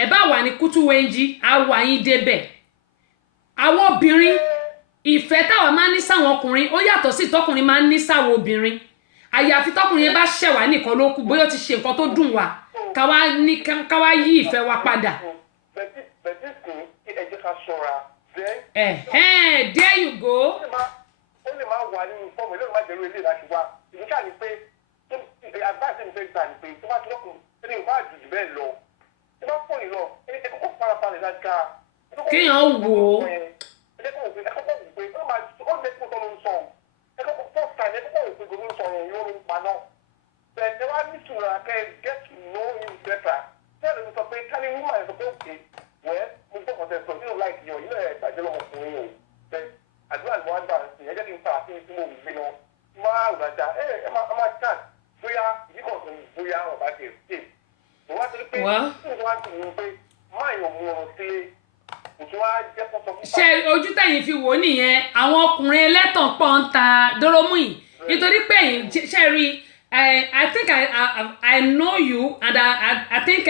ẹ bá wà ní Kútúwéńjí á wà yín débẹ̀ àwọn obìnrin ìfẹ́ táwa máa ń ní sáwọn ọkùnrin ó yàtọ̀ sí tọkùnrin máa ń ní sáwọn obìnrin àyàfi tọkùnrin yẹn bá ṣẹ̀ wá nìkan ló kù bóyá ó ti ṣe nǹkan tó dùn wá káwá yí ìfẹ́ wa padà. There you go. ó lè máa wà nínú fọ́ọ̀mù ilé ìwádìí ẹ̀rọ ilé láti wá ìdíkà ni pé àgbáṣe ní fẹ́ gbà ní pé tó bá ti lọ́kùn ẹni ìwà àjùjù bẹ́ẹ̀ lọ tó bá pọ̀ ìlọ ẹni kókó farabalẹ̀ lága. kéèyàn wò ó. ẹ̀kọ́kọ́ wò pé ó lè kó tọ́lọ́ sọ ẹ̀kọ́kọ́ first time ẹ̀kọ́kọ́ wò pé gbogbo sọ yẹn yóò ń paná. bẹ́ẹ̀ wá ní ìtura kẹ́ get to know him better. bẹ́ẹ̀ ló sọ pé káni wúmà ẹ̀ sọ pé òkè wẹ́ mo gbọ́ kọ́tẹ́ sọ nínú láìpẹ́ yàn ilé ẹ̀ gbàjẹ́ lọ́mọkùnrin o. àdúrà ni wọ́n gbà sí ẹ̀jẹ̀ kí n fa àfihàn tí mo wù mí lọ máa ràjà ẹ máa tàn bóyá ìdíkọ̀ tó bóyá ọ̀bá ti ṣe ìwà tó pé ìwà tó wù pé máa yọ̀ mú ọ̀rọ̀ sí òtún wá jẹ́ pọ́tọ́ fún. ṣe ojú tẹ̀yìn fi wò nìyẹn àwọn ọkùnrin ẹlẹ́tàn pọ̀ ń ta dórómù yìí nítorí pé ṣe rí I think I know you and I think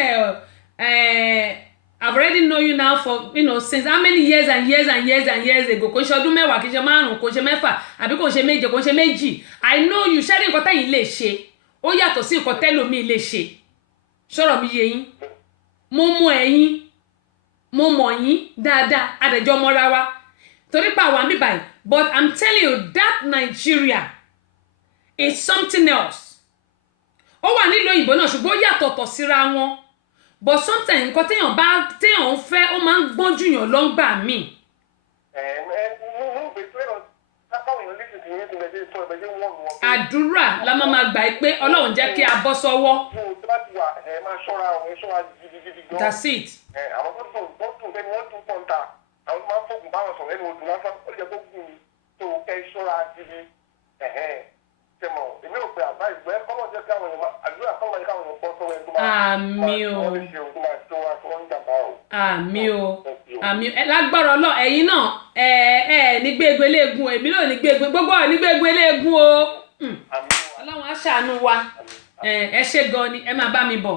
I've already know you now for since how many years and years and years and years ago kò ṣe ọdún mẹ́wàá kì í ṣe márùn-ún kò ṣe mẹ́fà àbí kò ṣe méje kò ṣe méjì I know you ṣẹ́rí nǹkan tẹ́yìn lè ṣe ó yàtọ̀ sí nǹkan tẹ́lòmíì lè ṣe ṣọ́rọ̀ mi yé yín mo mọ ẹ̀yin mo mọ̀ yín dáadáa adẹ̀jọ́ mọ́ra wa torí pa àwọn àmì báyìí but I'm telling you that Nigeria is something else ó wà nílùú òyìnbó náà ṣùgbọ́n ó yàtọ̀tọ̀ síra wọn but sometimes nǹkan téèyàn ń fẹ́ ó máa ń gbọ́n jù yàn lọ́ngbà míì. àdúrà la máa gbà pé Ọlọ́run jẹ́ kí a bọ́ sọ́wọ́. That's it. àwọn tó dùn bẹ́ẹ̀ ni wọ́n tún pọ̀ ń ta àwọn tó máa ń fògùn báwọn sọ̀rọ̀ ẹni odò lásán ó jẹ́ gbógun mi tó kẹ́ ṣọ́ra gidi tẹmọ èmi ò pé àbá ìgbẹ́ kọ́mọ̀ jẹ́ káwọn èèyàn àdúrà kọ́mọ̀ jẹ́ káwọn èèyàn bọ́ sọ́wọ́ ẹni tó máa àmì o àmì lágbára Ọlọ́run ẹ̀yin náà ní gbégbé léegun èmi náà ní gbégbé gbogbo ní gbégbé léegun o Ọlọ́run á ṣàánú wa ẹ ṣé gan ni ẹ máa bá mi bọ̀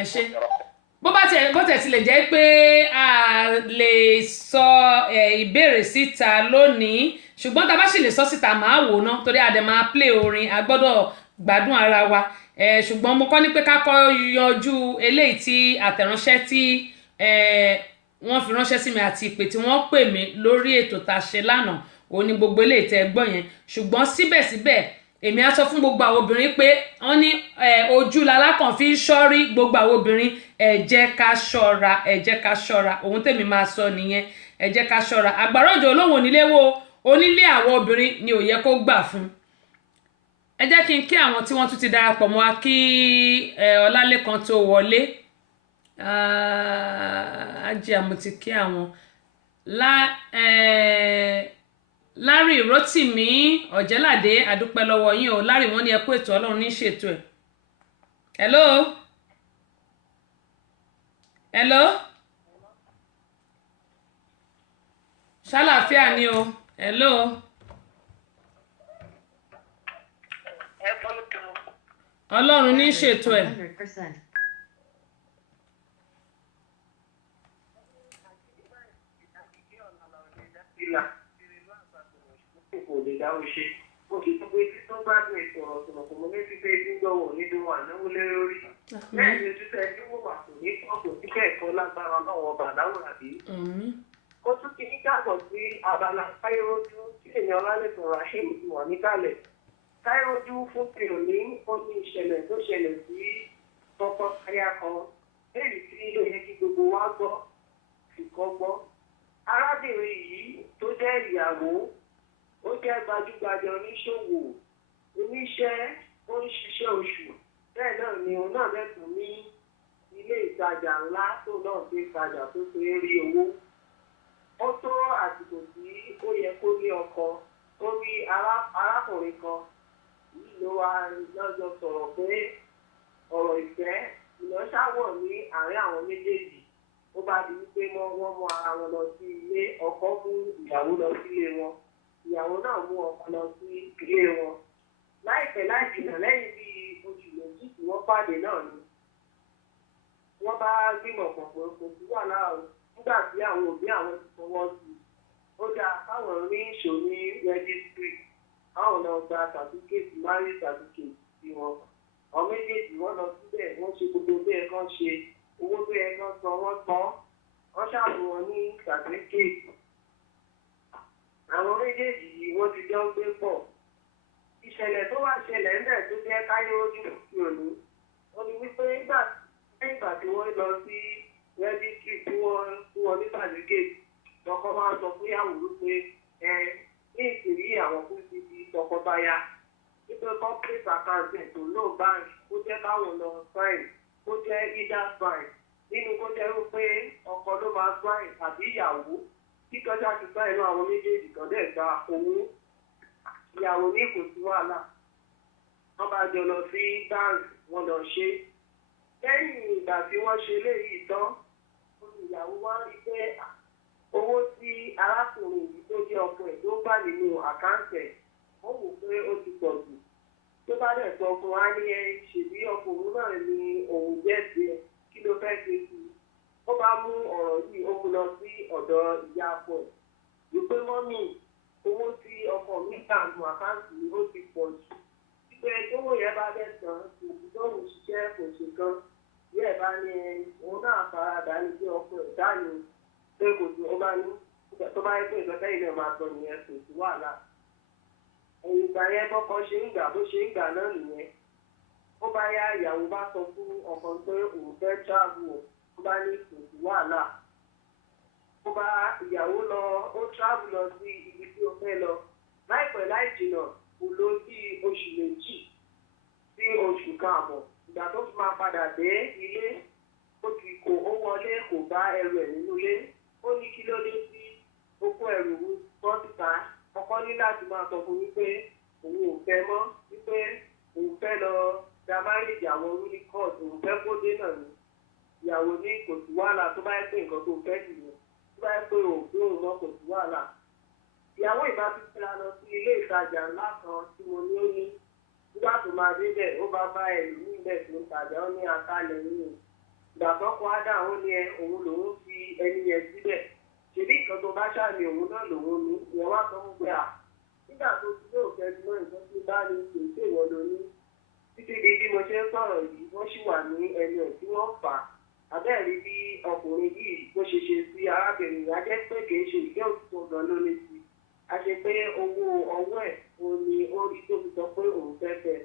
ẹ ṣé bó tẹ̀ tilẹ̀ jẹ́ pé a lè sọ ìbéèrè síta lónìí ṣùgbọ́n tá a bá sì lè sọ síta máa wò ná torí a dẹ̀ máa play orin a gbọ́dọ̀ gbádùn ara wa ṣùgbọ́n mo kọ́ ní pé ká kọ́ yanjú eléyìí tí àtẹ̀ránṣẹ́ tí wọ́n fi ránṣẹ́ sí mi àti ìpè tí wọ́n pè mí lórí ètò tá a ṣe lánàá òun ni gbogbo eléyìí tẹ́ gbọ́ yẹn ṣùgbọ́n síbẹ̀síbẹ̀ èmi á sọ fún gbogbo àwọn obìnrin pé wọ́n ní ojú lalákàn fi ń ṣọ́rí gbogbo àwọn obìnrin ẹ jẹ́ ká ṣọ́ra ohun tèmi máa sọ nìyẹn ẹ jẹ́ ká ṣọ́ra àgbàrá òjò olóhùn onílé wo onílé àwọn obìnrin ni ò yẹ kó gbà fún ẹ jẹ́ kí n kí àwọn tí wọ́n tún ti darapọ̀ mọ́ wa kí Ọlálékan tó wọlé ajé àmọ́ ti kí àwọn Larry Rotimi Ọ̀jẹ́ládé àdúpẹ́ lọ́wọ́ yín o Larry wọ́n ní ẹ kú ètò Ọlọ́run ní ṣètò ẹ̀ hello ṣàlàáfíà ni o hello Ọlọ́run ní ṣètò ẹ̀. kò lè dáwọ́ ṣe ó kì í tó pé tí tó bá gbé ìsọ̀rọ̀ sọ̀rọ̀ kò mọ létí pé gbígbọ́wọ̀ nínú ànáwó lórí bẹ́ẹ̀ ni ojúṣe ẹni wò wà kò ní ọkọ̀ sí kẹ́ẹ̀kọ́ lágbára náà wọ bàdáwò àbí. ó tún kì í gbàgbọ́ sí abala káyọ̀rọ̀jú tí èèyàn Ọlálékan Rasheed ti wà níkàlẹ̀ káyọ̀rọ̀jú fún tìrò ní omi ìṣẹ̀lẹ̀ tó ṣẹlẹ̀ sí tọkọtaya kan léyìí tí ó yẹ kí gbogbo wa gbọ́ ìkọ́ gbọ́ arábìnrin yìí tó jẹ́ ìyàwó ó jẹ́ gbajúgbajà oníṣòwò oníṣẹ́ ó ń ṣiṣẹ́ oṣù bẹ́ẹ̀ náà ni òun náà lẹ́kùn ní ilé ìtajà ńlá tó náà gbé tajà tó ṣe é rí owó ó tó àsìkò tí ó yẹ kó ní ọkọ ó rí arákùnrin kan yìí ló wá lọ́jọ́ sọ̀rọ̀ pé ọ̀rọ̀ ìfẹ́ ìlọ́ṣàwọ̀ ní àárín àwọn méjèèjì ó bá di wípé wọ́n mú ara wọn lọ sí ilé ọkọ mú ìyàwó lọ sílé wọn ìyàwó náà mú ọkọ lọ sí ilé wọn láìpẹ́ láì jìnnà lẹ́yìn bíi oṣù méjì tí wọ́n pàdé náà ni wọ́n bá gbìmọ̀ pọ̀ pé kò sí wàhálà o nígbà tí àwọn òbí àwọn ti fọwọ́ sí i ó dáa káwọn ní ìṣó ní rẹ́gísítírì káwọn náà gba sàtífíkèétì marriage certificate sí wọn àwọn méjèèjì wọ́n lọ síbẹ̀ wọ́n ṣe gbogbo bí ẹ kàn ṣe owó bí ẹ kàn san wọ́n tán wọ́n ṣàbò wọn ní sàtífíkèétì àwọn méjèèjì yìí wọ́n ti jọ ń gbé pọ̀ ìṣẹ̀lẹ̀ tó wà ṣẹlẹ̀ ńbẹ̀ tó jẹ́ káyé ojú fi òní ó ní wípé nígbà tí wọ́n lọ sí rẹ́gísítírì tí wọ́n ní sàtífíkèétì lọ́kọ́ máa sọ fún ìyàwó wípé ní ìsìrí àwọn kú sí di tọkọtaya wípé corporate accountant tó lò bank ó jẹ́ káwọn lọ sign ó jẹ́ either sign nínú kó jẹ́ wípé ọkọ ló máa sign tàbí ìyàwó tí tọ́jà ti sign náà àwọn méjèèjì kan dẹ̀ gba owó ìyàwó ní kò sí wàhálà wọ́n bá jọ lọ sí bank wọ́n lọ ṣe lẹ́yìn ìgbà tí wọ́n ṣe léyìí tán ìyàwó wá rí pé owó tí arákùnrin yìí tó jẹ́ ọkọ ẹ̀ tó gbà nínú àkáǹtì ẹ̀ ó wò pé ó ti pọ̀ jù tó bá dẹ̀ sọ fún wa ní ṣèbí ọkùnrin náà ni òun jẹ́ sí ẹ kí ló fẹ́ ṣe sí i ó bá mú ọ̀rọ̀ yìí ó mú lọ sí ọ̀dọ̀ ìyá ọkọ ẹ̀ wípé mọ́mì owó tí ọkọ mi gbà nínú àkáǹtì ó ti pọ̀ jù wípé owó yẹn bá dẹ̀ tán ìdóhùn ṣiṣẹ́ kò ṣe kan yẹ́ bá ní òun náà faradà ní bí ọkọ ẹ̀ dání pé kò sí ó bá ní tó bá yẹ pé ìgbésẹ̀ yìí náà máa sọ nìyẹn kò sí wàhálà ẹ̀yìn ìgbà yẹn bọ́kọ ṣe ń gbà bó ṣe ń gbà náà nìyẹn ó bá yá ìyàwó bá sọ fún ọkọ pé òun fẹ́ travel ó bá ní kò sí wàhálà ó bá ìyàwó lọ ó travel lọ sí ibi tí ó fẹ́ lọ láìpẹ́ láì jìnnà kò lò bí oṣù méjì sí oṣù kan àbọ̀ ìgbà tó fi máa padà dé ilé ó ti kó ó wọlé kò bá ẹrù ẹ̀ nínú ilé ó ní kí ló dé sí okó ẹrù bọ́ síta ọkọ ní láti máa sọ fún wípé òun ò fẹ́ mọ́ wípé òun fẹ́ lọ da márìjì àwọn orí court òun fẹ́ kó dé náà ni ìyàwó ní kò sí wàhálà tó bá yẹ pé nǹkan tó fẹ́ nìyẹn tó bá yẹ pé òun gbé òun náà kò sí wàhálà ìyàwó ìbá ti fẹ́ra lọ sí ilé ìtajà ńlá kan tí mo ní ó ní nígbà tó máa débẹ̀ ó bá bá ẹlòmíì bẹ̀ tó ń tajà ó ní àkàlẹ̀ nínú ìgbà tó kọ́ á dà ó ní òun lòun fi ẹni yẹn síbẹ̀ ṣèbí nǹkan tó bá ṣàmì òun náà lòun ní ìyẹn wá sọ fún pé nígbà tó ti yóò fẹ́ mọ́ nǹkan tí bá ní kò sí ìwọ lóní títí di bí mo ṣe ń sọ̀rọ̀ yìí wọ́n sì wà ní ẹnu ẹ̀ tí wọ́n fà á abẹ́rẹ́ bí ọkùnrin yìí bó ṣe ṣe sí arábìnrin yìí a jẹ́ pé kì í ṣe ìgbẹ́ òtítọ́ gan ló ní sí a ṣe pé owó ọwọ́ ẹ̀ òun ni ó rí tó fi sọ pé òun fẹ́ fẹ́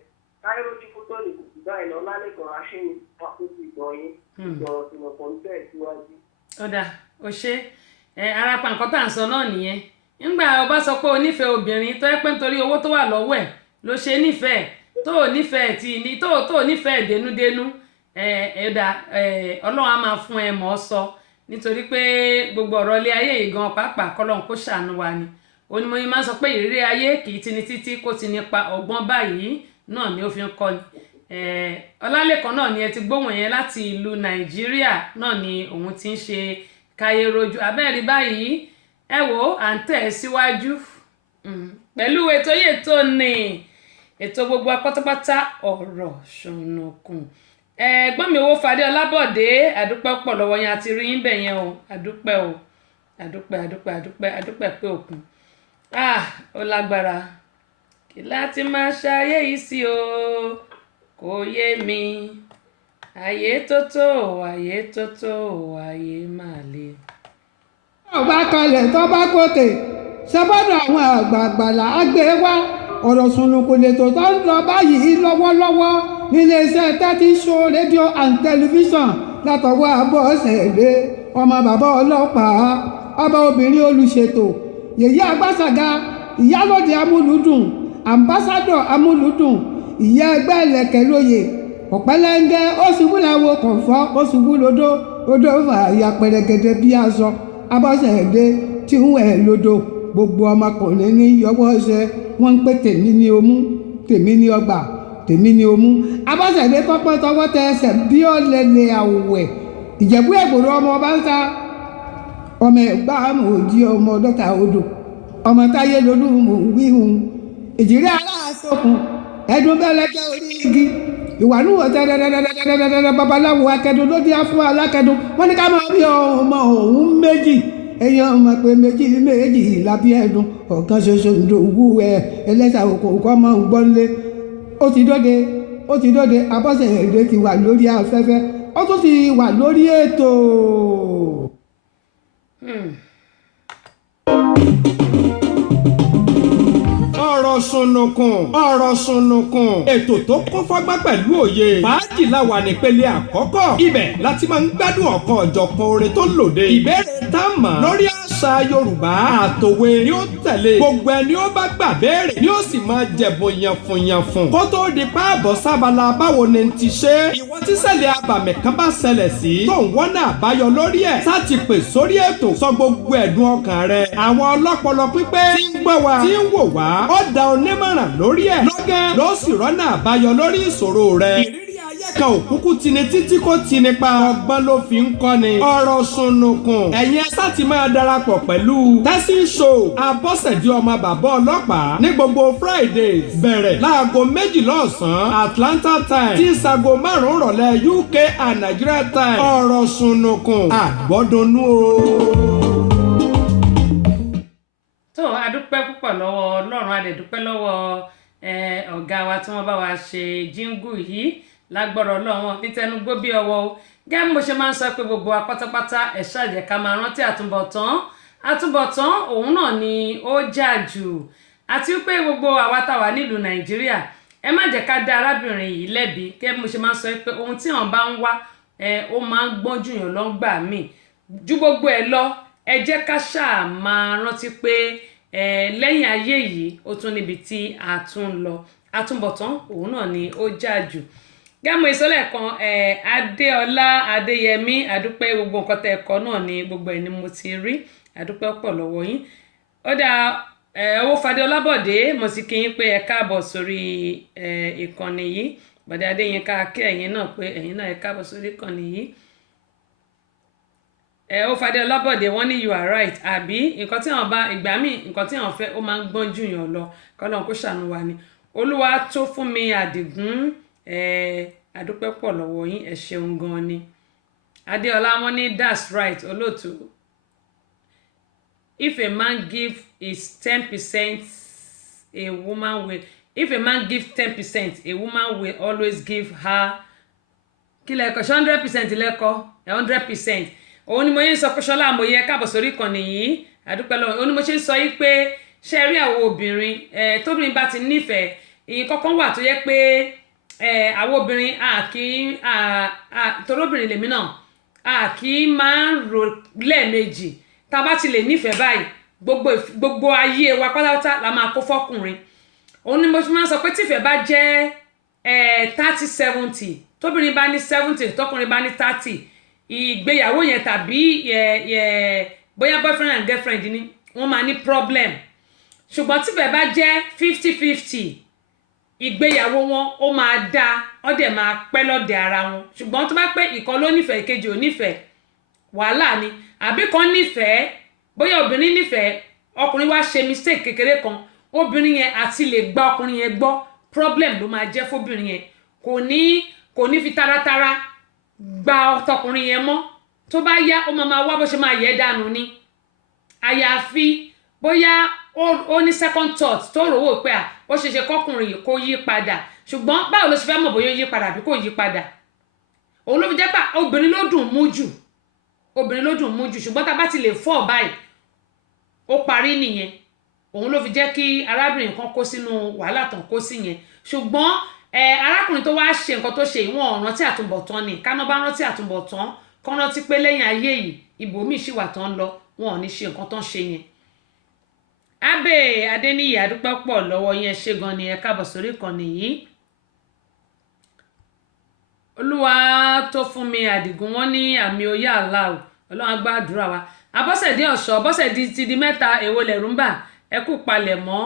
káyọ̀rọ̀jú fútó ní kùtù báyìí lọ lálẹ́kọ̀ọ́ aṣẹ́yìn àkókò ìgbọ̀nyìn ìgbọ̀rọ̀ tìmọ̀pọ̀ ń tẹ̀ síwájú. ọ̀dà ò ṣe ara pa nǹkan tá à ń sọ náà nìyẹn nígbà o bá sọ pé o nífẹ̀ẹ́ obìnrin tó yẹ pé nítorí owó tó wà lọ́wọ́ ẹ̀ ló ṣe nífẹ̀ẹ́ tó ò nífẹ̀ẹ́ tí ní tó ò nífẹ̀ẹ́ dénúdénú ẹ̀dà ọlọ́run á máa fún ẹ mọ̀ ọ́ sọ nítorí pé gbogbo ọ̀rọ̀ ilé ayé yìí gan pàápàá kọ́lọ́run kó ṣàánú wa ni onímọ̀ yìí máa sọ pé ìrírí ayé kì í tini títí kó ti nípa ọgbọ́n báyìí náà ni ó fi ń kọ́ ni ọlálẹ́kan náà ni ẹ ti gbóhùn yẹn láti ìlú nàìjíríà náà ni òun ti ń ṣe káyérojú abẹ́rẹ́ báyìí ẹ wò à ń tẹ̀ síwájú pẹ̀lú ètò yìí ètò ní ètò gbogbo apátápátá ọ̀rọ̀ ṣùnùkùn ẹ̀gbọ́n mi owó fadé ọlábọ̀dé àdúpẹ́ pọ̀ lọ́wọ́ yẹn àti rí yín bẹ̀ yẹn o àdúpẹ́ o àdúpẹ́ pé òkun ó lágbára kí láti máa ṣayé yìí sí o kò yé mi ayé tótó ayé máa le. ọba kalẹ̀ tó bá gòkè ṣẹ́bọ́dọ̀ àwọn àgbààgbà là á gbé wá ọ̀rọ̀ sùnùkùn lètò tó ń lọ báyìí lọ́wọ́lọ́wọ́ níléeṣẹ́ 30 Show rédíò and tẹlifíṣàn látọwọ́ Abọ́sẹ̀dé ọmọ bàbá ọlọ́pàá ọba obìnrin olùṣètò yèyé agbáṣàga ìyálòdì amúlùdùn ambassadọ̀ amúlùdùn ìyá ẹgbẹ́ ẹlẹ́kẹ̀ lóye ọ̀pẹ́lẹ́ngẹ́ ó ṣubú láwo kọ̀ǹfọ́ ó ṣubú lódó odò fàyà pẹ̀rẹ̀gẹ̀dẹ̀ bí aṣọ Abọ́sẹ̀dé tí ń wẹ̀ lódò gbogbo ọmọkùnrin ní yọwọ́ ṣe wọ́n ń pè tèmi ní omú tèmi ní ọgbà tèmi ní omú Abọ́sẹ̀dé tọ́pọ́ tọwọ́ tẹ ẹsẹ̀ bí ọ̀lẹ́lẹ̀ àwẹ̀ ìjẹ̀bú ẹ̀gbòrò ọmọ ọba ń ta ọmọ ẹ̀gbá mòdì ọmọ dọ́ta odò ọmọ táyé lolú mò ń wíhun ìjìrí aláàsọkùn ẹ̀dùn bẹ́lẹ́jẹ́ orí igi ìwà níwọ̀ tẹ́tẹ́tẹ́tẹ́tẹ́tẹ́ babaláwo akẹ́dùn ló dé fún alákẹ́dùn wọ́n ní ká máa rí ọmọ òun méjì èèyàn mọ̀ pé méjì lábí ẹ̀dùn ọ̀kan ṣoṣo ìdòwú ẹlẹ́sà òkòkò máa ń gbọ́nlé ó ti dóde Abọ́sẹ̀dé ti wà lórí afẹ́fẹ́ ó tún ti wà lórí ètò. ọ̀rọ̀ sunukun ètò tó kún fọ́gbọ́n pẹ̀lú òye fàájì la wà nípele àkọ́kọ́ ibẹ̀ láti máa ń gbádùn ọ̀kan ọ̀jọ̀kan orin tó lòde ìbéèrè tá a mọ̀ lórí àṣà Yorùbá àtòwe ni ó tẹ̀lé gbogbo ẹni ó bá gbà béèrè ni ó sì máa jẹ̀bùn yànfùnyànfùn kó tó di páàbọ̀ sábàlá báwo ni ti ṣe ìwọ tí ṣẹlẹ̀ abàmì kan bá ṣẹlẹ̀ sí tó ń wọ́nà àbáyọ lórí ẹ̀ sáti pè sórí ètò sọ gbogbo ẹ̀dùn ọkàn rẹ̀ àwọn ọlọ́pọlọ pípé tí ń gbọ́ wa tí ń wò wá ó da onímọ̀ràn lórí ẹ̀ lọ́gán ló sì rọ́nà àbáyọ lórí ìṣòro rẹ̀. ìrírí ayé kan òkúkú tini títí kò tini pa ọgbọ́n ló fi ń kọ́ni. ọ̀rọ̀ sunukun ẹ̀yin ẹ̀sà ti máa darapọ̀ pẹ̀lú tẹ́sí show Abọ́sẹ̀dé ọmọ bàbá ọlọ́pàá ní gbogbo Fridays bẹ̀rẹ̀ láago 12 ọ̀sán Atlanta time tí sago 5 rọ̀lẹ́ UK and Nigeria time. ọ̀rọ̀ sunukun àgbọ́dúnú o. tó a dúpẹ́ púpọ̀ lọ́wọ́ Ọlọ́run a dẹ̀ dúpẹ́ lọ́wọ́ ọ̀gá wa tí wọ́n bá wa ṣe jíngù yìí lágbọ́rọ̀ Ọlọ́run nítẹnugbó bí ọwọ́ o gẹ́gẹ́ bí mo ṣe máa ń sọ pé gbogbo wa pátápátá ẹ ṣáà jẹ́ ká máa rántí àtúbọ̀tán òun náà ni ó jà jù àti pé gbogbo àwa tá wà nílùú Nàìjíríà ẹ má jẹ́ ká dá arábìnrin yìí lẹ́bi gẹ́gẹ́ bí mo ṣe máa ń sọ pé ohun tí wọ́n bá ń wá ó máa ń gbọ́n jù yàn lọ́gbà míì ju gbogbo ẹ̀ lọ ẹ jẹ́ ká ṣáà máa rántí pé lẹ́yìn ayé yìí ó tún níbi tí a tún lọ àtúbọ̀tán òun náà ni ó jà jù gámọ ìsọlẹ̀ kan Adéọlá Adéyẹmí àdúpẹ́ gbogbo nǹkan tẹ́ ẹ̀kọ́ náà ni gbogbo ẹ̀ ni mo ti rí àdúpẹ́ pọ̀ lọ́wọ́ yín ó dáa Owófadé Ọlábọ̀dé mo sì kí yín pé ẹ káàbọ̀ sórí ìkànnì yìí Bọ̀dé Adéyínká kí ẹ̀yin náà pé ẹ̀yin náà ẹ káàbọ̀ sórí ìkànnì yìí Owófadé Ọlábọ̀dé wọ́n ní you are right àbí nǹkan tí wọ́n bá ìgbà míì nǹkan tí wọ́n fẹ́ ó máa ń gbọ́n jù yàn lọ kọ́lọ́n kó ṣàánú wa ni Olúwa tó fún mi Àdìgún àdúpẹ́ pọ̀ lọ́wọ́ yín ẹ ṣeun gan ni Adéọlá wọ́n ní that's right olóòtú if a man give his 10% a woman will if a man give 10% a woman will always give her kí lẹ́kọ̀ọ́ ṣe 100% lẹ́kọ̀ọ́ 100% òun ni mo yẹn sọ pé Ṣọlá àmọye káàbọ̀ sórí ìkànnì yìí àdúpẹ́ lọ́wọ́ òun ni mo ṣe ń sọ yìí pé ṣe rí àwọn obìnrin tóbìnrin bá ti nífẹ̀ẹ́ ìyẹn kọ́kọ́ wà tó yẹ pé àwọn obìnrin torobìnrin lèmi náà kì í máa ń rò lẹ́ẹ̀mejì tá a bá ti lè nífẹ̀ẹ́ báyìí gbogbo ayé wa pátápátá la máa kó fọ́kùnrin òun ni mo máa ń sọ pé tífẹ̀ẹ́ bá jẹ́ 30-70 tóbìnrin bá ní 70 tọkùnrin bá ní 30 ìgbéyàwó yẹn tàbí bóyá boyfriend and girlfriend ni wọ́n máa ní problem ṣùgbọ́n tífẹ̀ẹ́ bá jẹ́ 50-50 ìgbéyàwó wọn ó máa dáa ó dẹ̀ máa pẹ́ lọ́dẹ̀ ara wọn ṣùgbọ́n tó bá pẹ́ ìkan ló nífẹ̀ẹ́ ìkejì ò nífẹ̀ẹ́ wàhálà ni àbí kan nífẹ̀ẹ́ bóyá obìnrin nífẹ̀ẹ́ ọkùnrin wá ṣe mistake kékeré kan obìnrin yẹn àti lè gba ọkùnrin yẹn gbọ́ problem ló máa jẹ́ fóbìnrin yẹn kò ní fi taratara gba ọtọkùnrin yẹn mọ́ tó bá yá ó máa wá bó ṣe máa yẹ dànù ni àyàfi bóyá ó ní second thought tó rò wò pé ó ṣeéṣe kọkùnrin yìí kó yí padà ṣùgbọ́n báwo ló ṣe fẹ́ mọ̀ bóyá ó yí padà àbí kò yí padà òun ló fi jẹ́ pé obìnrin ló dùn mú jù ṣùgbọ́n tá a bá ti lè fọ́ báyìí ó parí nìyẹn òun ló fi jẹ́ kí arábìnrin kan kó sínú wàhálà tán kó sí yẹn ṣùgbọ́n arákùnrin tó wá ṣe nǹkan tó ṣe ìwọ̀n rántí àtúbọ̀tán ni káná bá rántí àtúbọ̀tán kán rántí pé lẹ́yìn ayé yìí ibòmíì ṣì wà tán lọ wọn ò ní ṣe nǹkan tán ṣe yẹn Abe Adéníyì àdúpẹ́ pọ̀ lọ́wọ́ yẹn ṣe gan ni ẹ káàbọ̀ sórí ìkànnì yìí Olúwa tó fún mi Àdìgún wọn ní àmì oyè aláwọ Ọlọ́run gbàdúrà wa Abọ́sẹ̀dé ọ̀ṣọ́ Bọ́sẹ̀dé ti di mẹ́ta èwo lẹ̀rú ń bà ẹ kú palẹ̀ mọ́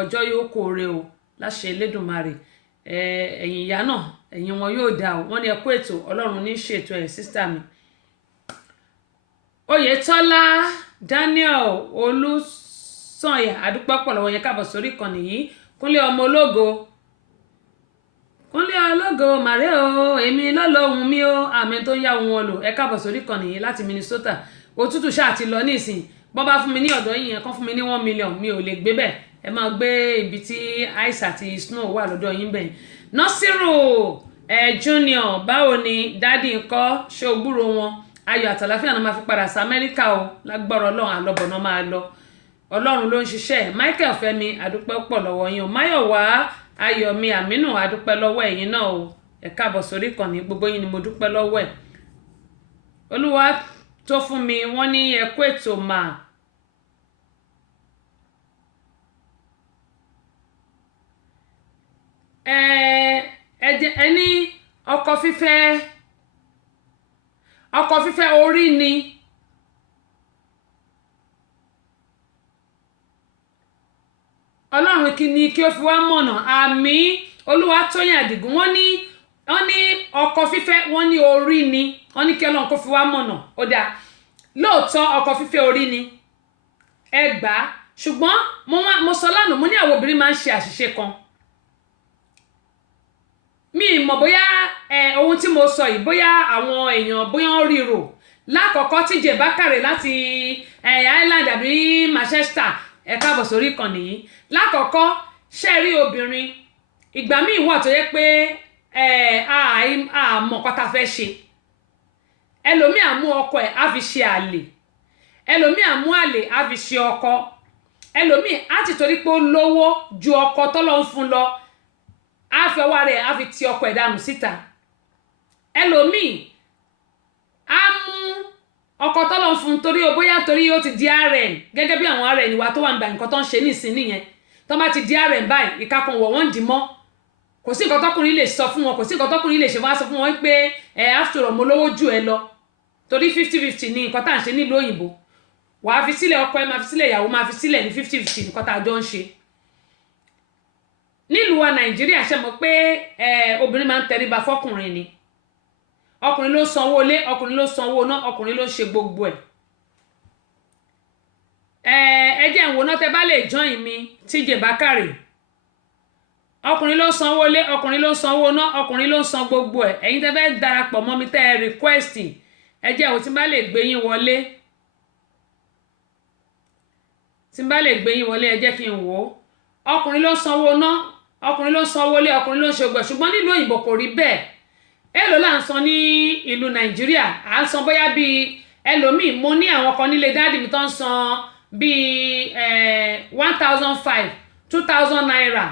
ọjọ́ yóò kóore o láṣẹ Elédùmarè ẹ̀yìn ìyá náà ẹ̀yìn wọn yóò dá o wọ́n ní ẹ kú ètò Ọlọ́run ní ṣètò ẹ̀ sísítà mi Oyètọ́lá Daniel Olùsànyà àdúpẹ́ pọ̀ lọ́wọ́ yẹn káàbọ̀ sórí ìkànnì yìí Kúnlé ọmọ ológo Kúnlé ológo màrè o èmi lọ́lọ́hun mi o àmì tó ń yá ohun wọn lò ẹ káàbọ̀ sórí kan nìyí láti Minnesota òtútù ṣáà ti lọ nísìn bọ́ bá fún mi ní ọ̀dọ̀ yìí yẹn kán fún mi ní 1 million mi ò lè gbé bẹ́ẹ̀ ẹ máa gbé ibi tí ice àti snow wà lọ́dọ̀ yín bẹ́ẹ̀. Nọ́sírù junior báwo ni dádì ńkọ́ ṣé o gbúrò wọn ayọ̀ àtàláfíà náà máa fi padà sí Amẹ́ríkà o lágbára ọlọ́run àlọ́bọ̀ náà máa lọ ọlọ́run ló ń ṣiṣẹ́. Michael Fẹ́mi àdúpẹ́ pọ̀ lọ́wọ́ yín o Máyọ̀wá Ayọ̀mí Àmínú àdúpẹ́ lọ́wọ́ ẹ̀yin náà o ẹ káàbọ̀ sórí ìkànnì gbogbo yín ni mo dúpẹ́ lọ́wọ́ ẹ̀. Olúwa tó fún mi wọ́n ní ẹ kú ètò mà ẹni ọkọ fífẹ́ orí ni ọlọ́run kí ni kí ó fi wá mọ̀nà àmì Olúwatóyìn Àdìgún wọ́n ní ọkọ fífẹ́ wọ́n ní orí ni wọ́n ní kí ọlọ́run kó fi wá mọ̀nà ó dáa lóòótọ́ ọkọ fífẹ́ orí ni ẹ gbà á ṣùgbọ́n mo sọ lánàá mo ní àwọn obìnrin máa ń ṣe àṣìṣe kan mi mọ̀ bóyá ohun tí mo sọ yìí bóyá àwọn èèyàn bóyá ń ríro lákọ̀ọ́kọ́ TJ Bákàrè láti Ireland àbí Manchester ẹ káàbọ̀ sórí ìkànnì yìí lákọ̀ọ́kọ́ ṣe rí obìnrin ìgbà míì wà tó yẹ pé àmọ́ kọ́ta fẹ́ ṣe ẹlòmíì àmú ọkọ ẹ̀ á fi ṣe àlè ẹlòmíì àmú àlè á fi ṣe ọkọ ẹlòmíì á ti torí pé ó lówó ju ọkọ tọ́lọ́ ń fún lọ á fi ọwọ́ rẹ̀ á fi ti ọkọ ẹ̀ dànù síta ẹlòmíì á mú ọkọ tọ́lọ́ ń fún torí bóyá torí ó ti di RN gẹ́gẹ́ bí àwọn RN wa tó wà ń gba nǹkan tó ń ṣe nísìn nìyẹn tó bá ti di RN báyìí ìkakùn wọ̀ wọ́n dì mọ́ kò sí nǹkan tọkùnrin lè sọ fún wọn kò sí nǹkan tọkùnrin lè ṣe wá sọ fún wọn pé after all mo lówó jù ẹ lọ torí 50-50 ní nǹkan tá à ń ṣe nílùú òyìnbó wàá fi sílẹ̀ ọkọ ẹ máa fi sílẹ̀ ìyàwó máa fi sílẹ̀ ní 50-50 nǹkan tá a jọ ń ṣe nílùú wa Nàìjíríà ṣe mọ̀ pé obìnrin máa ń tẹríba fọkùnrin ni ọkùnrin ló sanwó ilé ọkùnrin ló sanwó náà ọkùnrin ló ṣe gbogbo ẹ̀ ẹ jẹ́ ìwò náà tẹ bá lè join mi TJ Bákàrè ọkùnrin ló sanwó ilé ọkùnrin ló sanwó náà ọkùnrin ló san gbogbo ẹ̀ ẹ̀yin tẹ fẹ́ darapọ̀ mọ́ mi tẹ́ ẹ request ẹ jẹ́ ìwò tí n bá lè gbé yín wọlé ẹ jẹ́ kí n wò ó ọkùnrin ló sanwó náà ọkùnrin ló sanwó ilé ọkùnrin ló ṣe gbogbo ẹ̀ ṣùgbọ́n nílùú òyìnbó kò rí bẹ́ẹ̀ èló là ń san ní ìlú Nàìjíríà à ń san bóyá bíi ẹlòmíì mo ní àwọn kan nílé dáàdì mi tó ń san bíi 1,500 2,000 naira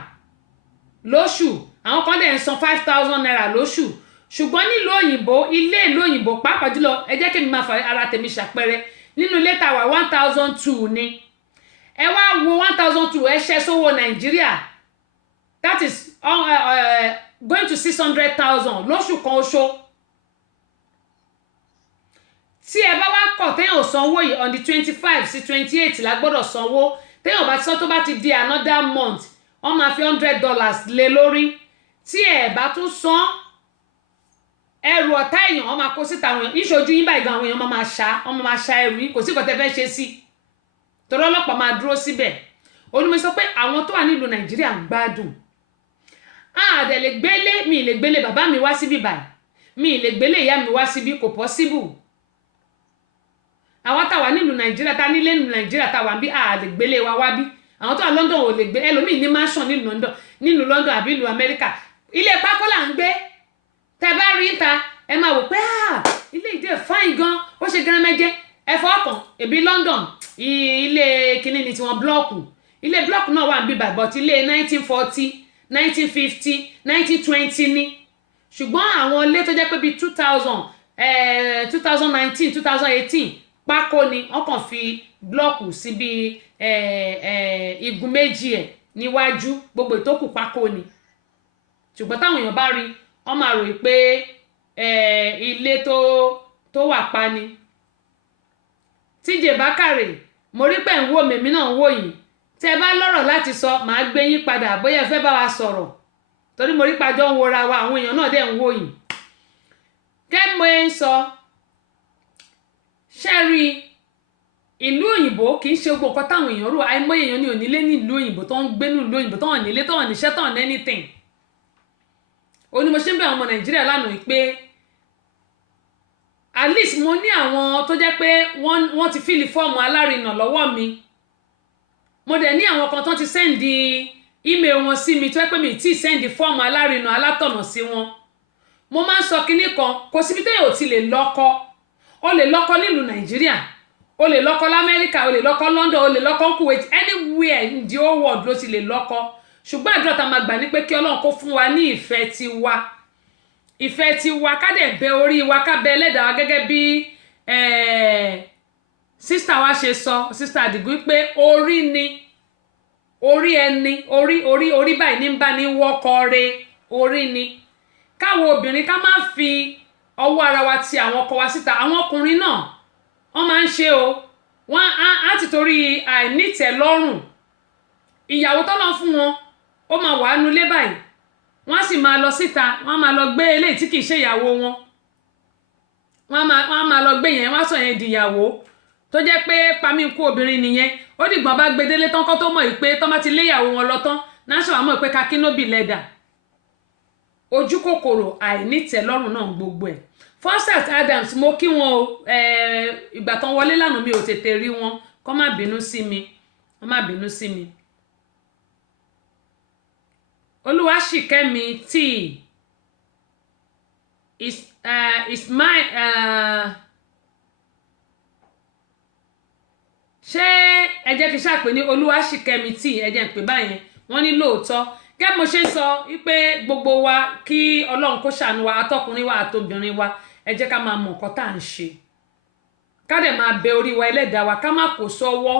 lóṣù àwọn kan dẹ̀ ń san 5,000 naira lóṣù ṣùgbọ́n nílùú òyìnbó ilé ìlú òyìnbó pàápàá jùlọ ẹ jẹ́ kí mi máa fa ara tèmi ṣàpẹẹrẹ nínú ilé tàwa 1,200 ni ẹ wá wo 1,200 ẹ ṣẹ́ sówó Nàìjíríà that is going to 600,000 lóṣù kan oṣù tí ẹ bá wá kọ̀ téèyàn sanwó yìí on the 25 sí 28 la gbọ́dọ̀ sanwó téèyàn bá sọ tó bá ti di another month wọ́n máa fi $100 lé lórí tí ẹ bá tún san ẹrù ọ̀tá èèyàn wọ́n máa kó síta àwọn èèyàn ìṣojú yín báyìí gan àwọn èèyàn máa ṣa ẹrù yín kò sí nǹkan tẹ́ fẹ́ ṣe sí torí ọlọ́pàá máa dúró síbẹ̀ onímọ̀ sọ pé àwọn tó wà nílùú Nàìjíríà ń gbádùn àdẹ̀ lè gbélé mi lè gbélé bàbá mi wá síbí báyìí mi lè gbélé ìyá mi wá síbí kò possible àwọn táwa nílùú Nàìjíríà tá nílé nílùú Nàìjíríà táwa bí lè gbélé wa wá bí àwọn tó wà London ò lè gbé ẹlòmíì ní mansion nínú London àbí ìlú Amẹ́ríkà ilé pákó là ń gbé tẹ bá rí ta ẹ máa wò pé ilé ìdè fine gan ó ṣe gẹrẹmẹjẹ ẹ fọkàn ẹbí London ilé kinní ni tiwọn blọọkù ilé blọọkù náà wà ń bíbà but ilé 1940 1950 1920 ni ṣùgbọ́n àwọn ilé tó jẹ́ pé bíi 2019 2018 pákó ni wọ́n kàn fi blọọkù sí bíi igun méjì ẹ̀ níwájú gbogbo ìtókù pákó ni ṣùgbọ́n táwọn èèyàn bá rí wọ́n máa rò pé ilé tó wà pa ni. TJ Bákàrè mo rí pé ń wò mèmí náà ń wò yìí tẹ́ bá lọ́rọ̀ láti sọ màá gbé yín padà bóyá ẹ fẹ́ bá wa sọ̀rọ̀ torí mo rí pàjọ́ ń wora wa àwọn èèyàn náà dẹ̀ ń wò yìí. kẹ́mo ẹ ń sọ ṣẹ́rí ìlú òyìnbó kì í ṣe gbogbo nǹkan táwọn èèyàn rò àìmọye èèyàn ní onílé ní ìlú òyìnbó tó ń gbé ní ìlú òyìnbó tó hàn nílé tó hàn níṣẹ́ tó hàn anything ó ní mo ṣe ń bẹ̀ àwọn ọmọ Nàìjíríà lánàá pé at least mo ní àwọn tó jẹ́ pé wọ́n ti fíìlì fọ́ọ̀mù alárinà lọ́wọ́ mi mo dẹ̀ ní àwọn kan tó ti sẹ́ndì email wọn sí mi tó jẹ́ pé mi tí sẹ́ndì fọ́ọ̀mù alárinà alátọ̀nà sí wọn mo máa ń sọ kinní kan kò síbi téèyàn ò ti lè lọ́kọ o lè lọ́kọ nílùú Nàìjíríà o lè lọ́kọ l'Amẹ́ríkà o lè lọ́kọ London o lè lọ́kọ Kuwait anywhere in the whole world ló ti lè lọ́kọ ṣùgbọ́n àdúrà tá a máa gbà ní pé kí Ọlọ́run kó fún wa ní ìfẹ́ tiwa ká dẹ̀ bẹ orí wa ká bẹ ẹlẹ́dàá wa gẹ́gẹ́ bí sísítà wa ṣe sọ sísítà Àdìgún pé orí ni orí ẹni orí báyìí ní bá ní wọ́kọ re orí ni káwọn obìnrin ká má fi ọwọ́ ara wa ti àwọn ọkọ wa síta àwọn ọkùnrin náà wọ́n máa ń ṣe o wọ́n á ti torí àìnítẹ̀lọ́rùn ìyàwó tọ́lọ́ fún wọn ó máa wà nulẹ̀ báyìí wọ́n á sì máa lọ síta wọ́n á máa lọ gbé eléyìí tí kìí ṣe ìyàwó wọn wọ́n á máa lọ gbé yẹn wọ́n á sọ yẹn di ìyàwó tó jẹ́ pé pamí ikú obìnrin nìyẹn ó dìgbọ́n bá gbé délé tán kó tó mọ̀ pé tán bá ti lé ìyàwó wọn lọ tán náà ṣe wà mọ̀ pé kakínóbì lẹ́dà ojú kòkòrò àìnítẹ̀lọ́rùn náà gbogbo ẹ̀ Faustus Adams mo kí wọn o ìgbà tán wọlé lánàá mi ò tètè rí wọn kó má bínú sí mi Olúwaṣìkẹ́mi tí ṣé ẹ jẹ́ kí n ṣàpè ní Olúwaṣìkẹ́mi tí ẹ jẹ́ ń pè báyẹn wọ́n ní lóòótọ́ gẹ́gẹ́ mo ṣe ń sọ wípé gbogbo wa kí Ọlọ́run kó ṣàánú wa àtọkùnrin wa àtobìnrin wa ẹ jẹ́ ká máa mọ nǹkan tá à ń ṣe ká dẹ̀ máa bẹ orí wa ẹlẹ́dàá wa ká má kó sọ́wọ́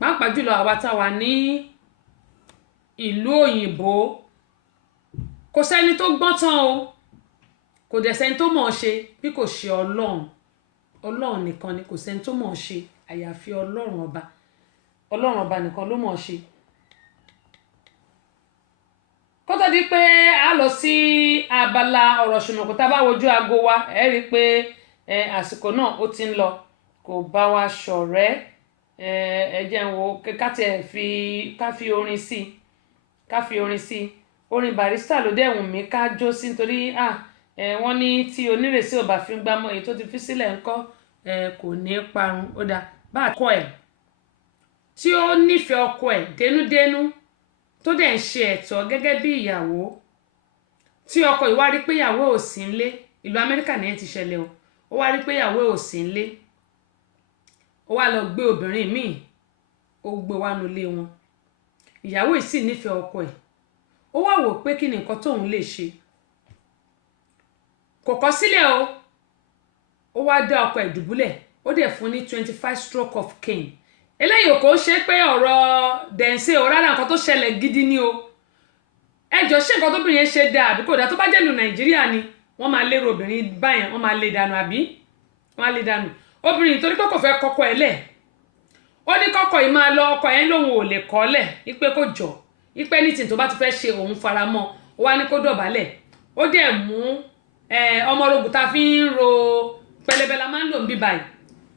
pàápàá jùlọ àwa tá wà ní ìlú òyìnbó kò sẹ́ni tó gbọ́n tán o kò dẹ̀ sẹ́ni tó mọ̀ ọ́ ṣe bí kò ṣe Ọlọ́run nìkan ni kò sẹ́ni tó mọ̀ ọ́ ṣe àyàfi Ọlọ́run ọba nìkan ló mọ̀ ọ́ ṣe kó tó di pé a lọ sí abala ọ̀rọ̀ ṣùnùkùn tá a bá wojú aago wa ẹ rí i pé àsìkò náà ó ti ń lọ kò bá wa ṣọ̀rẹ́ ẹ jẹ́ n wo ká fi orin sí orin Barrister ló dẹ̀ wù mí ká jó sí nítorí wọ́n ní tí onírèsí ò bá fi ń gbámọ́ èyí tó ti fi sílẹ̀ ńkọ́ kò ní parun ó dáa bá a kọ́ ẹ̀ tí ó nífẹ̀ẹ́ ọkọ ẹ̀ dénúdénú tó dẹ̀ ń ṣe ẹ̀tọ́ gẹ́gẹ́ bí ìyàwó tí ọkọ ìwá rí pé ìyàwó ò sí ńlé ìlú Amẹ́ríkà ní ẹ̀ ti ṣẹlẹ̀ ó wá rí pé ìyàwó ò sí ńlé ó wá lọ gbé obìnrin míì ó gbé wá nulé wọn ìyàwó yìí sì nífẹ̀ẹ́ ọkọ ẹ̀ ó wá wò pé kí ni nǹkan tóun lè ṣe kò kọ̀ sílẹ̀ ó wá dá ọkọ ẹ̀ dùbúlẹ̀ ó dẹ̀ fún ní 25 stroke of cane eléyìí kò ṣe pé ọ̀rọ̀ dẹ̀nsẹ̀ o rárá nǹkan tó ṣẹlẹ̀ gidi ni o ẹjọ́ ṣé nǹkan tóbìnrin yẹn ṣe dáa àbí kò dáa tó bá jẹ́ ìlú Nàìjíríà ni wọ́n máa lérò obìnrin báyẹn wọ́n máa lé dànù àbí wọ́n á lé dànù obìnrin torí pé kò fẹ́ kọ́kọ́ ẹ̀ lẹ̀ ó ní kọ́kọ́ yìí máa lọ ọkọ yẹn lòun ò lè kọ́ lẹ̀ wípé kò jọ wípé anything tó bá ti fẹ́ ṣe òun fara mọ́ ó wá ní kó dọ̀bálẹ̀ ó dẹ̀ mú ọmọrogùn tá a fi ń ro pẹlẹbẹ la máa ń lò ń bí báyìí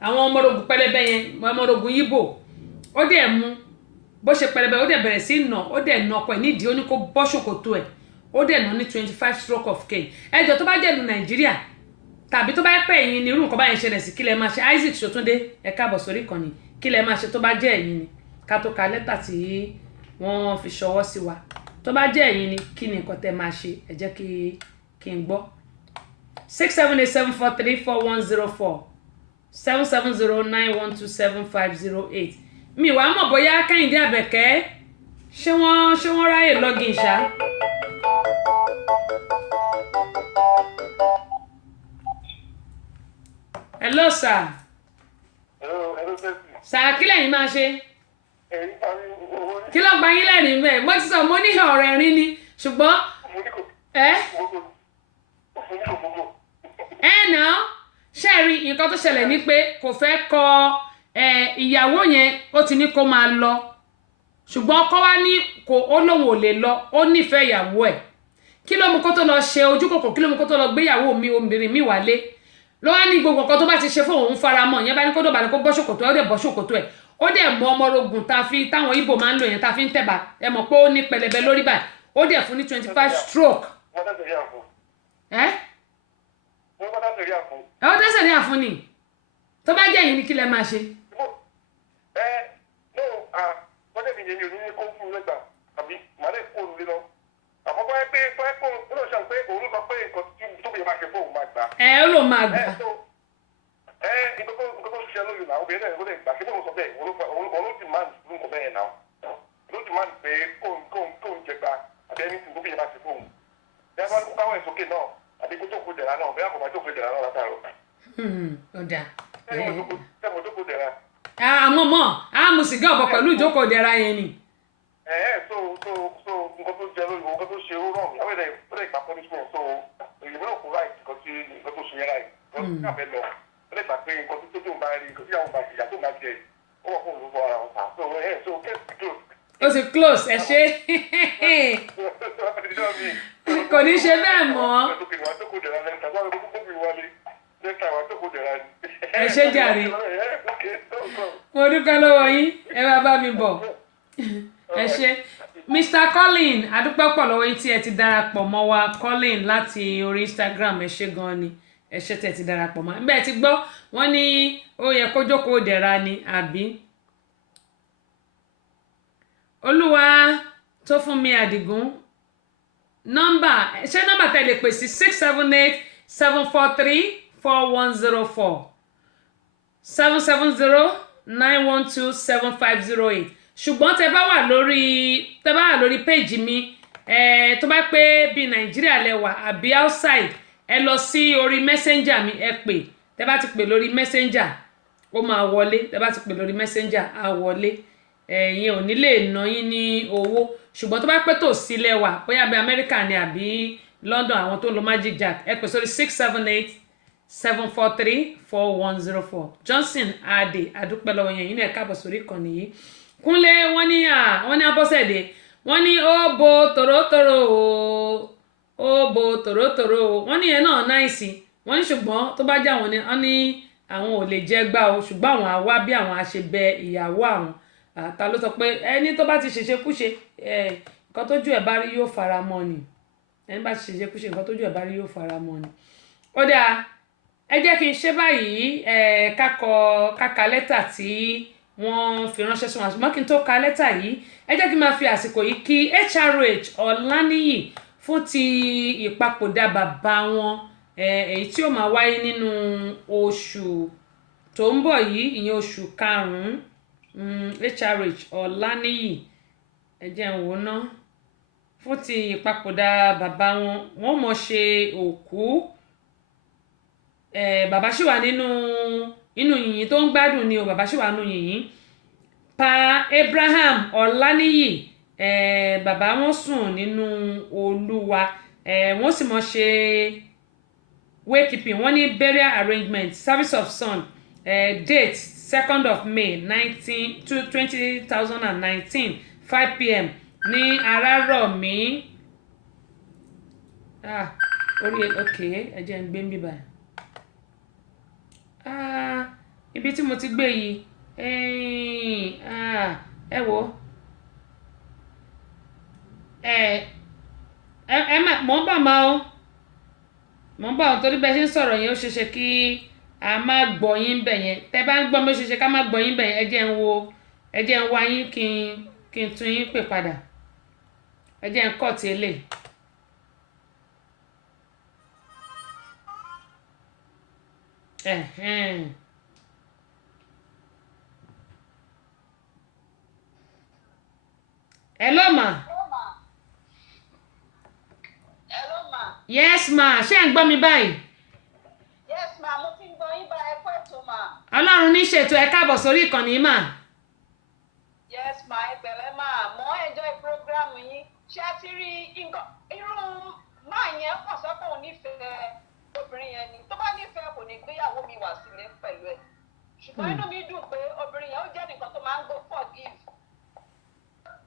àwọn ọmọrogùn pẹlẹbẹ yẹn ọmọrogùn yíbò ó dẹ̀ mú bó ṣe pẹlẹbẹ ó dẹ̀ bẹ̀rẹ̀ sí nà ó dẹ̀ nà ọkọ ẹ̀ nídìí ó ní kó bọ́ ṣòkòtò ẹ̀ ó dẹ̀ nà ní 25 stroke of cane ẹjọ́ tó bá jẹ́ ìlú Nàìjíríà tàbí tó bá pẹ́ ẹ̀yin ni irú nǹkan báyẹn ṣẹlẹ̀ sí kí lẹ máa ṣe Isaac Sotunde ẹ káàbọ̀ sórí ìkànnì kí lẹ máa ṣe tó bá jẹ́ ẹ̀yin ni ká tó ka lẹ́tà tí wọ́n fi ṣọwọ́ sí wa tó bá jẹ́ ẹ̀yin ni kí ni nǹkan tẹ́ máa ṣe ẹ jẹ́ kí n gbọ́ 678743410477091275508 mi wàá mọ̀ bóyá Kẹ́hìndé Àbẹ̀kẹ́ ṣé wọ́n ráyè login ṣá. Hello sir. Sir kí lẹ́yìn máa ṣe? Kí ló gba yín lẹ́rìn bẹ́ẹ̀? Mo ti sọ mo ní ọ̀rẹ́ rin ni ṣùgbọ́n náà ṣe rí nǹkan tó ṣẹlẹ̀ ní pé kò fẹ́ kọ ìyàwó yẹn ó ti ní kó máa lọ ṣùgbọ́n ọkọ wa ní kò ó lóun ò lè lọ ó nífẹ̀ẹ́ ìyàwó ẹ̀ kí ló mú kó tó lọ ṣe ojú kòkò kí ló mú kó tó lọ gbé ìyàwó mi obìnrin mi wálé ló wá ní gbogbo nǹkan tó bá ti ṣe fún òun fara mọ́ ìyẹn bá ní kó dọ̀bà ní kó bọ́ ṣòkòtò ẹ̀ ó dẹ̀ bọ́ ṣòkòtò ẹ̀ ó dẹ̀ mú ọmọrogùn táwọn Ìgbò máa ń lò yẹn tá fi ń tẹ̀bà ẹ mọ̀ pé ó ní pẹlẹbẹ lórí báyìí ó dẹ̀ fún ní 25 stroke. wọ́n tẹ̀sẹ̀ rí àfún. ẹ́ wọ́n tẹ̀sẹ̀ rí àfún. ó tẹ̀sẹ̀ rí àfún ni tó bá jẹ́ yìí ni kí lẹ máa ṣe. wọ́n tẹ̀sẹ̀ yẹn ní onílé kó fún un lẹ́gbàá àbí màálẹ̀ kó olùlé lọ. àkọ́kọ́ ẹ pé ó lọ sàn pé òun sọ pé nǹkan tó bẹ̀rẹ̀ máa ṣe fún òun máa gbà. ó lò máa gbà. nǹkan tó ṣiṣẹ́ lórí náà obìnrin náà ló lè gbà kí lóun sọ bẹ́ẹ̀ òun ló ti máa ń lò bẹ́ẹ̀ náà ló ti máa ń pè é kóun jẹ gba àbí ẹni tí tó bẹ̀rẹ̀ máa ṣe fún òun. bí a bá kó káwọ́ ìsókè náà àbí kó tó kó dẹ̀ra náà bẹ́ẹ̀ àkọ́kọ́ tó kó dẹ̀ra náà látàrọ. ó dáa. tẹ́mọ̀ tó kó dẹ̀ra. àmọ́ mọ́ àmú sìgá ọ̀bọ pẹ̀lú ìjókòó dẹ̀ra yẹn ni. so nǹkan tó jẹ lórí nǹkan tó ṣe ó rọ̀ mí àwọn ẹ̀rẹ́ ìgbà punishment so èyí náà kó ráì nǹkan tó ṣe yẹn ráì wọ́n káfẹ́ lọ ẹ̀rẹ́ ìgbà pé nǹkan tó tó máa rí nǹkan tí àwọn bá ṣe ìyá tó máa jẹ ó wọ̀ fún olùkọ́ ara wọn so case close. ó ti close ẹ ṣe kò ní ṣe bẹ́ẹ̀ mọ́. ẹ ṣe jàre mo dúpẹ́ lọ́wọ́ yín ẹ bá bá mi bọ̀ ẹ ṣe Mr. Colin adúpẹ́ pọ̀ lọ́wọ́ yín tí ẹ ti darapọ̀ mọ́ wa Colin láti orí Instagram ẹ ṣe gan ni ẹ ṣe tẹ̀ ti darapọ̀ mọ́ bẹ́ẹ̀ ti gbọ́ wọ́n ní ó yẹ kó jókòó dẹ̀ra ni àbí olúwa tó fún mi àdìgún nọ́mbà tẹ̀lé pè sí 678-743-4104 770-912-7508 ṣùgbọ́n tẹ bá wà lórí péjì mi tó bá pé bí nàìjíríà lẹ́wà àbí outside ẹ lọ sí orí messenger mi ẹ pè tẹ bá ti pè lórí messenger ó máa wọlé tẹ bá ti pè lórí messenger á wọlé ẹ̀yin ò ní lè ná yín ní owó ṣùgbọ́n tó bá pẹ́ tòsí lẹ́wà bóyá bí amẹ́ríkà ni àbí london àwọn tó ń lo magic jack ẹ pè sórí 678-743-4104 johnson adé adúpẹ́ lọ́wọ́ yẹn yín náà káàbọ̀ sórí ìkànnì yìí kúnlé wọ́n ní abọ́sẹ̀dé wọ́n ní ó bo tòrótòró ó bo tòrótòró wọ́n ní yẹn náà náìsì wọ́n ní ṣùgbọ́n tó bá jà wọ́n ní àwọn ò lè jẹ́ gbá o ṣùgbọ́n àwọn àwa bí àwọn àṣebẹ ìyàwó àwọn ta ló sọ pé ẹni tó bá ti ṣèṣe kúṣe nǹkan tójú ẹ̀ bá rí yóò fara mọ́ ni ẹni bá ti ṣèṣe kúṣe nǹkan tójú ẹ̀ bá rí yóò fara mọ́ ni. ó dáa ẹ jẹ́ kí n ṣe báyìí káka lẹ́tà tí wọ́n fi ránṣẹ́ sí wọn àṣùgbọ́n kí n tó ka lẹ́tà yìí ẹ jẹ́ kí n máa fi àsìkò yìí kí HRH Ọláníyì fún ti ìpapòdà bàbá wọn èyí tí ó máa wáyé nínú oṣù tó ń bọ̀ yìí ìyẹn oṣù karùn-ún HRH Ọláníyì ẹ jẹ́ n wò ná fún ti ìpapòdà bàbá wọn wọ́n mọ̀ ṣe òkú bàbá ṣì wà nínú yìnyín tó ń gbádùn ni o bàbá ṣì wà nínú yìnyín pa Abraham Ọláníyì bàbá wọn sùn nínú Olúwa wọ́n sì mọ̀ ṣe wakekeeping wọ́n ní burial arrangement service of son date 2nd of May 2019 5 p.m. ní Arárọ̀mí orí ok ẹ jẹ́ ń gbé ń bíbá ibi tí mo ti gbé yìí ẹ wò mọ̀ ń bà máa ó mọ̀ ń bà ó torí bẹ́ẹ̀ ṣe ń sọ̀rọ̀ yẹn ó ṣeéṣe kí a má gbọ́ yín bẹ̀ yẹn tẹ́ bá ń gbọ́ mi ó ṣeéṣe ká má gbọ́ yín bẹ̀ yẹn ẹ jẹ́ ń wá yín kí n tún yín pè padà ẹ jẹ́ ń kọ́ tí eléyìí. Hello ma. Hello ma. Yes ma, ṣé ń gbọ́ mi báyìí? Yes ma, mo ti ń gbọ́ yín bá ẹ kọ́ ètò ma. Ọlọ́run ní ṣètò ẹ káàbọ̀ sórí ìkànnì mà. Yes ma, ẹ pẹ̀lẹ́ ma, mo enjoy program yín. Ṣé ẹ ti rí nǹkan irú máa yẹn kàn sọ́kàn ò nífẹ̀ẹ́ obìnrin yẹn ni tó bá nífẹ̀ẹ́ kò ní gbéyàwó mi wá sílé pẹ̀lú ẹ̀. Ṣùgbọ́n inú mi dùn pé obìnrin yẹn ó jẹ́ nìkan tó máa ń go forgive.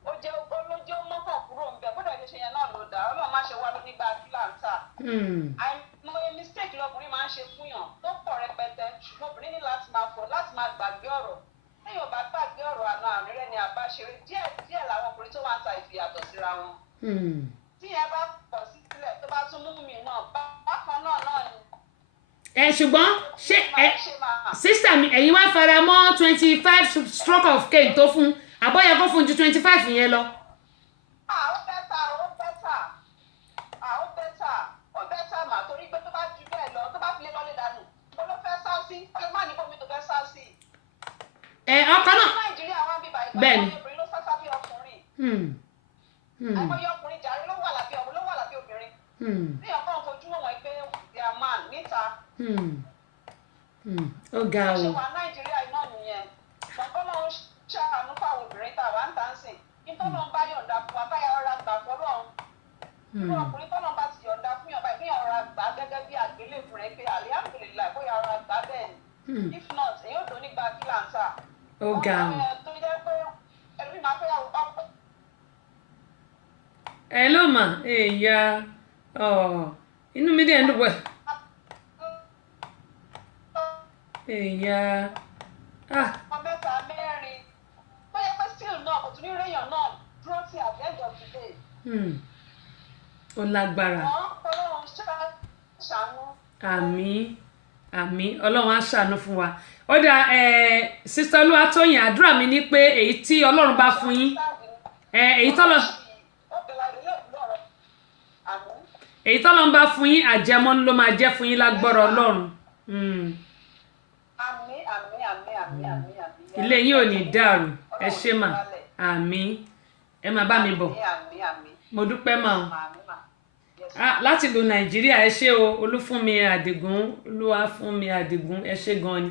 Ó jẹ́ olójó mọ́kàn kúrò ń bẹ̀ bó dẹ̀ ṣe yẹn náà ló dá Ọlọ́run má ṣe wá ló nígbà kíláǹtà. Àìmọye mistake lọkùnrin máa ń ṣe fún yàn tó pọ̀ rẹpẹtẹ ṣùgbọ́n obìnrin ní láti máa gbàgbé ọ̀rọ̀. Lẹ́yìn ò bá gbàgbé ọ̀rọ̀ àná àrírẹ́ ni àbáṣeré díẹ̀ làwọn ọkùnrin tó wá ń ta ìfìyàtọ̀ síra wọn. tí ẹ bá pọ̀ sílẹ̀ tó bá tún mú mi náà bákan náà ni. Ṣùgbọ́n ṣé sísítà mi ẹ̀yin wá fara mọ́ 25 stroke of cane tó fún àbọ̀yẹ kó fún ju 25 yẹn lọ. ó bẹ́tà mà torí pé tó bá ju bẹ́ẹ̀ lọ tó bá fi lé lọ́lé dànù mo ló fẹ́ sá sí ọlọ́ má ní bómi tó fẹ́ sá sí. Ọkọ náà Nàìjíríà wá bíbá ìgbà bẹ́ẹ̀ ni obìnrin ló sásá bí ọkùnrin. àìmọye ọkùnrin jàre ló wà lábẹ́ obìnrin. ní ọkàn fojú wọn pé their man níta. ó ga o. ṣé wà Nàìjíríà iná nìyẹn ṣùgbọ́n náà ń ṣàánú fáwọn obìnrin tá a wá ń tà ń sìn nítorí náà ń bá yọ̀ǹda fún wa báyà ọ̀rá gbà fọlọ́run. fún ọkùnrin tọ́nà bá ti yọ̀ǹda fún yọ̀ǹda ìpínyà ọ̀rá gbà gẹ́gẹ́ bí àgbélébùú rẹ̀ pé alihamdulilayi bóyá ọ̀rá gbà bẹ́ẹ̀ ni. if not èyí ò tó nígbà kíláǹsà. ó ga o. tó jẹ́ pé ẹlòmíì máa fẹ́ yàwó ọkọ. ẹ ló mà èèyà inú mi dẹ̀ ń dùn wẹ̀. èèyà ọmọ mẹ́ta mẹ́rin tó yẹ pé still náà kò tún ní réèyàn náà dúró sí at the end of the day. ó lágbára. Ọlọ́run ṣàánú. àmín Ọlọ́run á ṣàánú fún wa. Ó dà sísá Olúwatóyìn àdúrà mi ní pé èyí tí Ọlọ́run bá fún yín èyí tọ́lọ́run bá fún yín àjẹmọ́nú ló máa jẹ́ fún yín lágbára Ọlọ́run. ilé yín ò ní dàrú ẹ ṣé mà àmín ẹ máa bá mi bọ̀ mo dúpẹ́ mà o láti lu Nàìjíríà ẹ ṣé o Olúfúnmi Àdìgún Olúwafúnmi Àdìgún ẹ ṣé gan ni.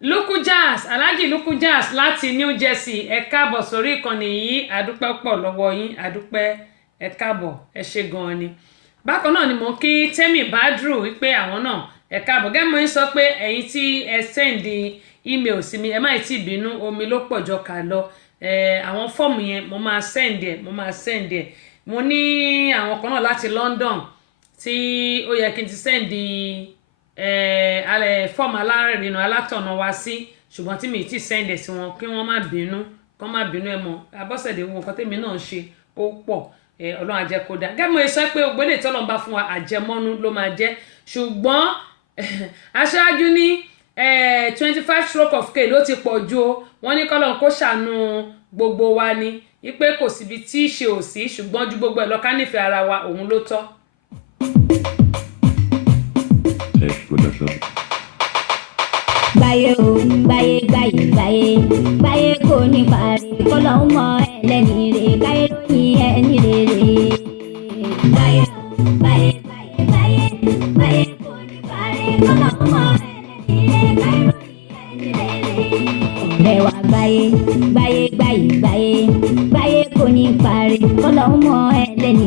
Luku Jazz Alhaji Luku Jazz láti New Jersey ẹ káàbọ̀ sórí ìkànnì yìí àdúpẹ́ pọ̀ lọ́wọ́ yín àdúpẹ́ ẹ káàbọ̀ ẹ ṣé gan ni. Bákan náà ni mo kí Tẹ́mi Badru wípé àwọn náà ẹ káàbọ̀ gẹ́gẹ́ mo ń sọ pé ẹ̀yin tí ẹ sẹ́ndì email sí mi ẹ má tí ì bínú omi ló pọ̀ jọ kà lọ àwọn fọ́ọ̀mù yẹn mo máa sẹ́ndì ẹ̀ mo ní àwọn kan náà láti London tí ó yẹ kí n ti sẹ́ndì fọ́ọ̀mù alárìnà alátọ̀nà wá sí ṣùgbọ́n tí mi ti sẹ́ndì ẹ̀ sí wọn kí wọ́n má bínú ẹ mọ̀ Abọ́sẹ̀dé wo nǹkan tèmi náà ń ṣe ó pọ̀ Ọlọ́run á jẹ́ kó dá gẹ́gẹ́ mo sọ pé ògbélé tọ́lọ́run bá fún wa àjẹmọ́nú ló máa jẹ́ ṣùgbọ́n aṣáájú ní 25 stroke of cane ló ti pọ̀ ju o wọ́n ní kọ́lọ́run kó ṣàánú gbogbo wa ni wípé kò síbi tí í ṣe ò sí ṣùgbọ́n ju gbogbo ẹ̀ lọ ká nífẹ̀ẹ́ ara wa òun ló tọ́. gbáyé o gbáyé kò ní parí kọ́lọ́hún mọ ẹlẹ́ni rè káyé lóyìn ẹni rere. gbáyé o gbáyé kò ní parí kọ́lọ́hún mọ ẹlẹ́ni rè káyé lóyìn ẹni rere. ọ̀rẹ́ wa gbáyé kò ní parí kọ́lọ́hún mọ ẹlẹ́ni